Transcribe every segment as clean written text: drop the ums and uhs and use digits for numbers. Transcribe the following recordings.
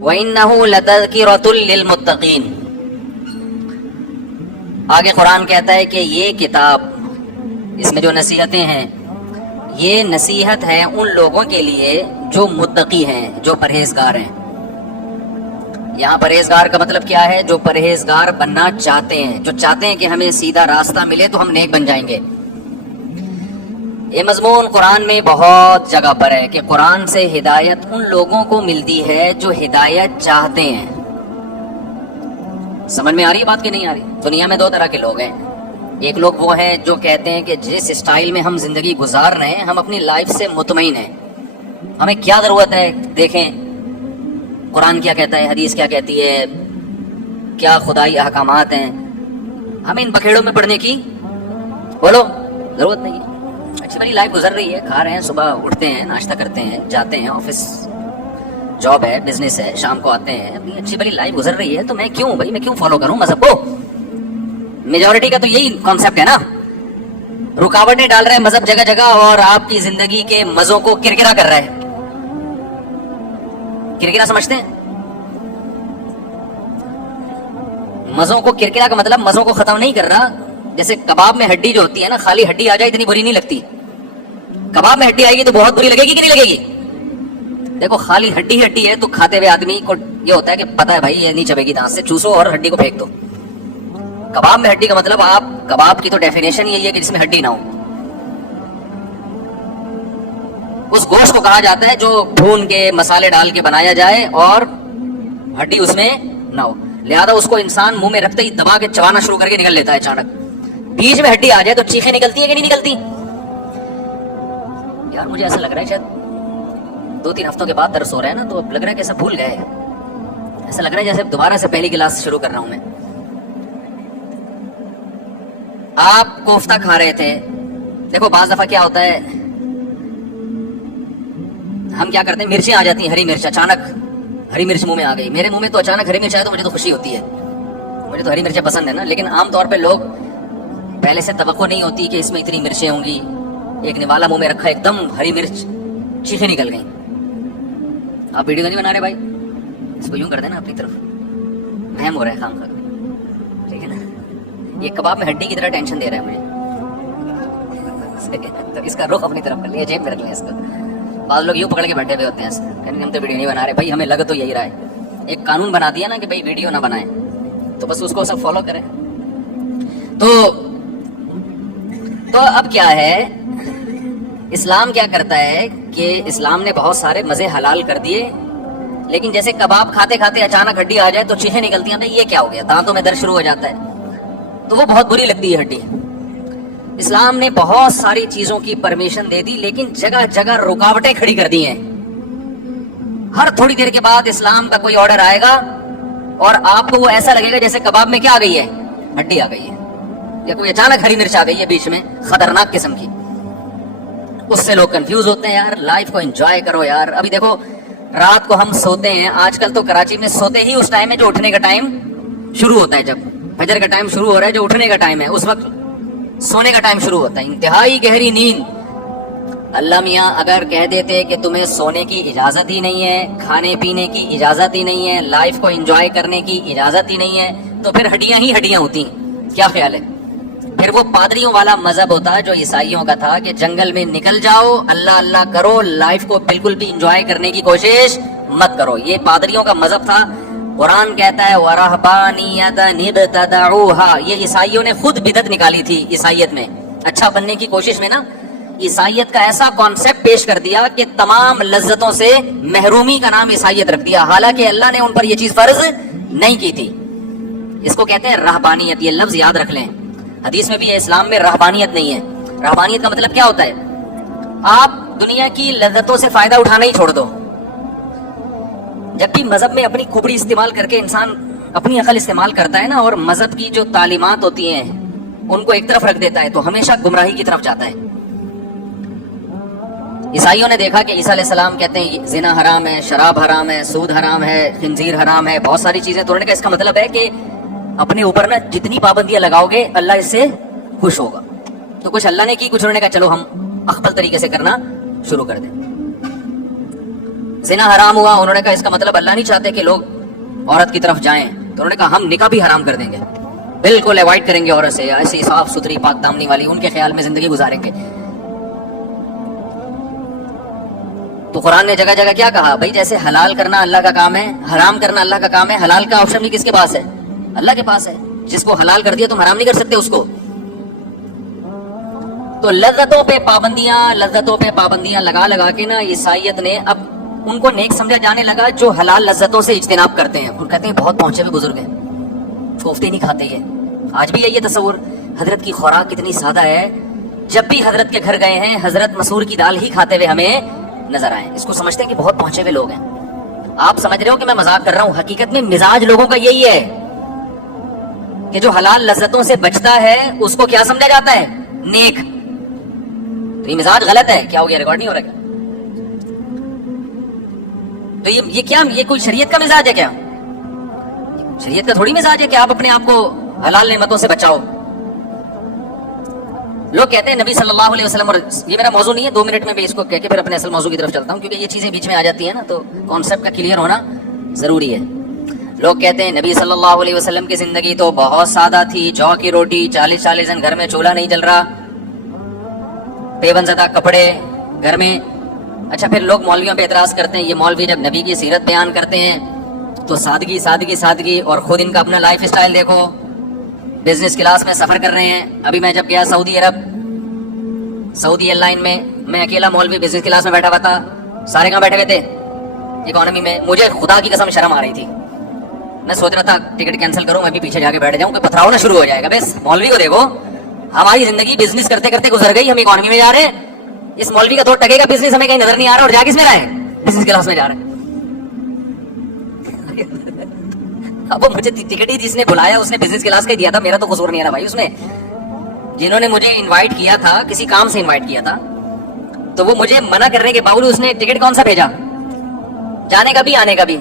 وَإِنَّهُ لَتَذْكِرَةٌ لِّلْمُتَّقِينَ. آگے قرآن کہتا ہے کہ یہ کتاب، اس میں جو نصیحتیں ہیں، یہ نصیحت ہے ان لوگوں کے لیے جو متقی ہیں، جو پرہیزگار ہیں. یہاں پرہیزگار کا مطلب کیا ہے؟ جو پرہیزگار بننا چاہتے ہیں، جو چاہتے ہیں کہ ہمیں سیدھا راستہ ملے تو ہم نیک بن جائیں گے. یہ مضمون قرآن میں بہت جگہ پر ہے کہ قرآن سے ہدایت ان لوگوں کو ملتی ہے جو ہدایت چاہتے ہیں. سمجھ میں آ رہی ہے بات کہ نہیں آ رہی؟ دنیا میں دو طرح کے لوگ ہیں. ایک لوگ وہ ہیں جو کہتے ہیں کہ جس اسٹائل میں ہم زندگی گزار رہے ہیں ہم اپنی لائف سے مطمئن ہیں، ہمیں کیا ضرورت ہے، دیکھیں قرآن کیا کہتا ہے، حدیث کیا کہتی ہے، کیا خدائی احکامات ہیں، ہمیں ان بکھیڑوں میں پڑنے کی بولو ضرورت نہیں ہے. اچھی بڑی لائف گزر رہی ہے، کھا رہے ہیں، صبح اٹھتے ہیں، ناشتہ کرتے ہیں، جاتے ہیں آفس، جاب ہے، بزنس ہے، شام کو آتے ہیں، اپنی اچھی بڑی لائف گزر رہی ہے، تو میں کیوں فالو کروں مذہب کو؟ میجورٹی کا تو یہی کانسیپٹ ہے نا. رکاوٹیں ڈال رہا ہے مذہب جگہ جگہ اور آپ کی زندگی کے مزوں کو کرکرا کر رہا ہے. کرکرا سمجھتے ہیں؟ مزوں کو کرکرا کا مطلب مزوں کو ختم نہیں کر رہا. جیسے کباب میں ہڈی جو ہوتی ہے نا، خالی ہڈی آ جائے اتنی بری نہیں لگتی. کباب میں ہڈی آئے گی تو بہت بری لگے گی کہ نہیں لگے گی؟ دیکھو خالی ہڈی ہے تو کھاتے ہوئے آدمی کو یہ ہوتا ہے کہ پتہ ہے بھائی یہ نہیں چبے گی، دانت سے چوسو اور ہڈی کو پھینک دو. کباب میں ہڈی کا مطلب آپ کباب کی تو ڈیفینیشن یہی ہے کہ جس میں ہڈی نہ ہو. اس گوشت کو کہا جاتا ہے جو بھون کے مسالے ڈال کے بنایا جائے اور ہڈی اس میں نہ ہو. لہذا اس کو انسان منہ میں رکھتے ہی دبا کے چبانا شروع کر کے نکل لیتا ہے. اچانک بیچ میں ہڈی آ جائے تو چیخیں نکلتی ہیں کہ نہیں نکلتی؟ یار مجھے ایسا لگ رہا ہے شاید 2-3 ہفتوں کے بعد درس ہو رہا ہے نا، تو اب لگ رہا ہے کہ ایسا بھول گئے، ایسا لگ رہا ہے جیسے دوبارہ سے پہلی کلاس شروع کر رہا ہوں میں. آپ کوفتہ کھا رہے تھے، دیکھو بعض دفعہ کیا ہوتا ہے، ہم کیا کرتے ہیں، مرچیں آ جاتی ہیں، ہری مرچ، اچانک ہری مرچ منہ میں آ گئی. میرے منہ میں تو اچانک ہری مرچ آئے تو مجھے تو خوشی ہوتی ہے، مجھے تو ہری مرچیں پسند ہے نا. لیکن عام طور پہ لوگ پہلے سے توقع نہیں ہوتی کہ اس میں اتنی مرچیں ہوں گی. ایک نوالا منہ میں رکھا، ایک دم ہری مرچ، چیخیں نکل گئیں. آپ ویڈیو نہیں بنا رہے بھائی، اس کو یوں کر دینا اپنی طرف، اہم ہو رہا ہے خام خواہ، ٹھیک ہے نا. یہ کباب میں ہڈی کی طرح ٹینشن دے رہا ہے مجھے، تو اس کا رخ اپنی طرف کر لیا، جیب میں رکھ لیں اس کو. بعض لوگ یوں پکڑ کے بیٹھے ہوئے ہوتے ہیں، کہیں ہم تو ویڈیو نہیں بنا رہے. بھائی ہمیں لگ تو یہی رہا ہے، ایک قانون بنا دیا نا کہ بھائی ویڈیو نہ بنائیں، تو بس اس کو سب فالو کریں. تو اب کیا ہے، اسلام کیا کرتا ہے کہ اسلام نے بہت سارے مزے حلال کر دیے، لیکن جیسے کباب کھاتے کھاتے اچانک ہڈی آ جائے تو چیخیں نکلتی ہیں، بھائی یہ کیا ہو گیا، دانتوں میں درد شروع ہو جاتا ہے، تو وہ بہت بری لگتی ہے ہڈی. اسلام نے بہت ساری چیزوں کی پرمیشن دے دی، لیکن جگہ جگہ رکاوٹیں کھڑی کر دی ہیں. ہر تھوڑی دیر کے بعد اسلام کا کوئی آرڈر آئے گا اور آپ کو وہ ایسا لگے گا جیسے کباب میں کیا آ گئی ہے، ہڈی آ گئی ہے، یا کوئی اچانک ہری مرچ آ گئی ہے بیچ میں، خطرناک قسم کی. اس سے لوگ کنفیوز ہوتے ہیں. یار لائف کو انجوائے کرو یار. ابھی دیکھو رات کو ہم سوتے ہیں، آج کل تو کراچی میں سوتے ہی اس ٹائم ہے جو اٹھنے کا ٹائم شروع ہوتا ہے. جب فجر کا ٹائم شروع ہو رہا ہے، جو اٹھنے کا ٹائم ہے، اس وقت سونے کا ٹائم شروع ہوتا ہے. انتہائی گہری نیند. اللہ میاں اگر کہہ دیتے کہ تمہیں سونے کی اجازت ہی نہیں ہے، کھانے پینے کی اجازت ہی نہیں ہے، لائف کو انجوائے کرنے کی اجازت ہی نہیں ہے، تو پھر ہڈیاں ہی ہڈیاں ہوتی. کیا خیال ہے؟ پھر وہ پادریوں والا مذہب ہوتا جو عیسائیوں کا تھا کہ جنگل میں نکل جاؤ، اللہ اللہ کرو، لائف کو بالکل بھی انجوائے کرنے کی کوشش مت کرو. یہ پادریوں کا مذہب تھا. قرآن کہتا ہے وَرَهْبَانِيَّةً ابْتَدَعُوهَا، یہ عیسائیوں نے خود بدعت نکالی تھی عیسائیت میں. اچھا بننے کی کوشش میں نا عیسائیت کا ایسا کانسیپٹ پیش کر دیا کہ تمام لذتوں سے محرومی کا نام عیسائیت رکھ دیا، حالانکہ اللہ نے ان پر یہ چیز فرض نہیں کی تھی. اس کو کہتے ہیں رہبانیت. یہ لفظ یاد رکھ لیں، حدیث میں بھی ہے، اسلام میں رہبانیت نہیں ہے. رہبانیت کا مطلب کیا ہوتا ہے؟ آپ دنیا کی لذتوں سے فائدہ اٹھانا ہی چھوڑ دو. جب بھی مذہب میں اپنی کھوپڑی استعمال کر کے انسان اپنی عقل استعمال کرتا ہے نا، اور مذہب کی جو تعلیمات ہوتی ہیں ان کو ایک طرف رکھ دیتا ہے، تو ہمیشہ گمراہی کی طرف جاتا ہے. عیسائیوں نے دیکھا کہ عیسیٰ علیہ السلام کہتے ہیں زنا حرام ہے، شراب حرام ہے، سود حرام ہے، خنزیر حرام ہے، بہت ساری چیزیں. تو انہوں نے کہا اس کا مطلب ہے کہ اپنے اوپر نا جتنی پابندیاں لگاؤ گے اللہ اس سے خوش ہوگا. تو کچھ اللہ نے کی، کچھ انہوں نے کہا چلو ہم اخبل طریقے سے کرنا شروع کر دیں. زنا حرام ہوا, انہوں نے کہا اس کا مطلب اللہ نہیں چاہتے کہ لوگ عورت کی طرف جائیں, تو انہوں نے کہا ہم نکاح بھی حرام کر دیں گے, بالکل اوائڈ کریں گے عورت سے, ایسی صاف ستھری پاک دامنی والی ان کے خیال میں زندگی گزاریں گے. تو قرآن نے جگہ جگہ کیا کہا, بھائی جیسے حلال کرنا اللہ کا کام ہے, حرام کرنا اللہ کا کام ہے, حلال کا آپشن بھی کس کے پاس ہے, اللہ کے پاس ہے. جس کو حلال کر دیا تم حرام نہیں کر سکتے اس کو. تو لذتوں پہ پابندیاں لگا لگا کے نا عیسائیت نے اب ان کو نیک سمجھا جانے لگا جو حلال لذتوں سے اجتناب کرتے ہیں. وہ کہتے ہیں بہت پہنچے ہوئے بزرگ ہیں, کوفتے نہیں کھاتے. یہ آج بھی ہے یہ تصور. حضرت کی خوراک کتنی سادہ ہے, جب بھی حضرت کے گھر گئے ہیں حضرت مسور کی دال ہی کھاتے ہوئے ہمیں نظر آئے. اس کو سمجھتے ہیں کہ بہت پہنچے ہوئے لوگ ہیں. آپ سمجھ رہے ہو کہ میں مذاق کر رہا ہوں, حقیقت میں مزاج لوگوں کا یہی ہے کہ جو حلال لذتوں سے بچتا ہے اس کو کیا سمجھا جاتا ہے, نیک. تو یہ مزاج غلط ہے. کیا ہو گیا, ریکارڈ نہیں ہو رہا کیا؟ تو یہ کیا, یہ کوئی شریعت کا مزاج ہے کیا؟ شریعت کا تھوڑی مزاج ہے کہ آپ اپنے آپ کو حلال نعمتوں سے بچاؤ. لوگ کہتے ہیں نبی صلی اللہ علیہ وسلم, اور یہ میرا موضوع نہیں ہے, 2 منٹ میں بھی اس کو کہہ کے پھر اپنے اصل موضوع کی طرف چلتا ہوں, کیونکہ یہ چیزیں بیچ میں آ جاتی ہیں نا, تو کانسیپٹ کا کلیئر ہونا ضروری ہے. لوگ کہتے ہیں نبی صلی اللہ علیہ وسلم کی زندگی تو بہت سادہ تھی, جو کی روٹی, 40 دن گھر میں چولہا نہیں جل رہا, پیون زدہ کپڑے گھر میں. اچھا, پھر لوگ مولویوں پہ اعتراض کرتے ہیں, یہ مولوی جب نبی کی سیرت بیان کرتے ہیں تو سادگی سادگی سادگی, اور خود ان کا اپنا لائف اسٹائل دیکھو, بزنس کلاس میں سفر کر رہے ہیں. ابھی میں جب گیا سعودی عرب, سعودی ایئر لائن میں اکیلا مولوی بزنس کلاس میں بیٹھا ہوا تھا, سارے کہاں بیٹھے ہوئے تھے, اکانومی میں. مجھے خدا کی قسم شرم آ رہی تھی, میں سوچ رہا تھا ٹکٹ کینسل کروں, میں بھی پیچھے جا کے بیٹھ جاؤں, کہ پتھراؤ نہ شروع ہو جائے گا. بس مولوی کو دیکھو, ہماری زندگی بزنس کرتے کرتے گزر گئی, ہم اکانومی میں جا رہے ہیں. اس مولوی کا 2 ٹکے کا بزنس ہمیں کہیں نظر نہیں آ رہا, اور جا کس میں رہا ہے, بزنس کلاس میں جا رہے ہیں. اب وہ مجھے ٹکٹ ہی جس نے بلایا اس نے بزنس کلاس کا دیا تھا, میرا تو قصور نہیں ہے نا بھائی اس میں. جنہوں نے مجھے انوائٹ کیا تھا, کسی کام سے انوائٹ کیا تھا, تو وہ مجھے منع کرنے کے باوجود اس نے ٹکٹ کون سا بھیجا, جانے کا بھی آنے کا بھی.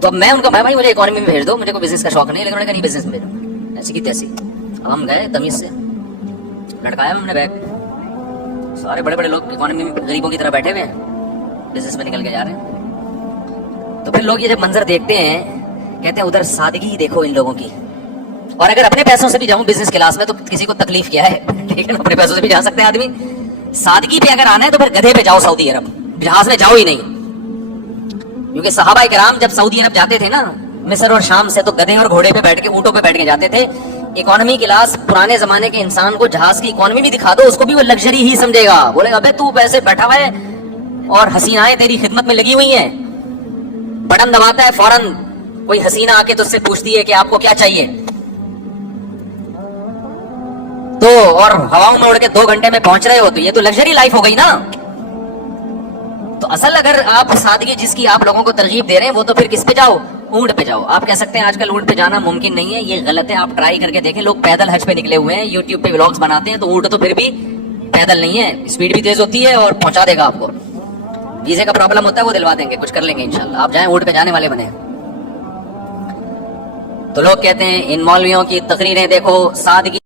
تو اب میں ان کو, بھائی مجھے اکانومی میں بھیج دو, مجھے کوئی بزنس کا شوق نہیں, لیکن انہوں نے کہا نہیں بزنس میں بھیجو, ایسی کی تیسی. اب ہم گئے تمیز سے, لٹکایا ہم نے بیگ, سارے بڑے بڑے لوگ اکانومی میں غریبوں کی طرح بیٹھے ہوئے ہیں, بزنس میں نکل کے جا رہے ہیں. تو پھر لوگ یہ جب منظر دیکھتے ہیں کہتے ہیں ادھر سادگی دیکھو ان لوگوں کی, اور اگر اپنے پیسوں سے بھی جاؤں بزنس کلاس میں تو کسی کو تکلیف کیا ہے, لیکن اپنے پیسوں سے بھی جا سکتے ہیں آدمی. سادگی پہ اگر آنا ہے تو پھر گدھے پہ جاؤ سعودی عرب, جہاز میں جاؤ ہی نہیں. کیونکہ صحابہ کرام جب سعودی عرب جاتے تھے نا مصر اور شام سے, تو گدھے اور گھوڑے پہ بیٹھ کے, اونٹوں پہ بیٹھ کے جاتے تھے. اکانومی کلاس پرانے زمانے کے انسان کو جہاز کی اکانومی بھی دکھا دو, اس کو بھی وہ لگژری ہی سمجھے گا, بولے گا ابے تو پیسے بیٹھا ہوا ہے اور حسینائیں تیری خدمت میں لگی ہوئی ہیں. بٹن دباتا ہے فوراً کوئی حسینہ آ کے تو اس سے پوچھتی ہے کہ آپ کو کیا چاہیے, تو اور ہواؤں میں اڑ کے 2 گھنٹے میں پہنچ رہے ہو, تو یہ تو لگژری لائف ہو گئی نا. تو اصل اگر آپ سادگی جس کی آپ لوگوں کو ترغیب دے رہے ہیں, وہ تو پھر کس پہ جاؤ, اونٹ پہ جاؤ. آپ کہہ سکتے ہیں آج کل اونٹ پہ جانا ممکن نہیں ہے, یہ غلط ہے. آپ ٹرائی کر کے دیکھیں, لوگ پیدل حج پہ نکلے ہوئے ہیں, یوٹیوب پہ ولاگز بناتے ہیں, تو اونٹ تو پھر بھی پیدل نہیں ہے, اسپیڈ بھی تیز ہوتی ہے اور پہنچا دے گا آپ کو. ویزے کا پرابلم ہوتا ہے وہ دلوا دیں گے, کچھ کر لیں گے انشاءاللہ. آپ جائیں اونٹ پہ جانے والے بنے. تو لوگ کہتے ہیں ان مولویوں کی تقریریں دیکھو, سادگی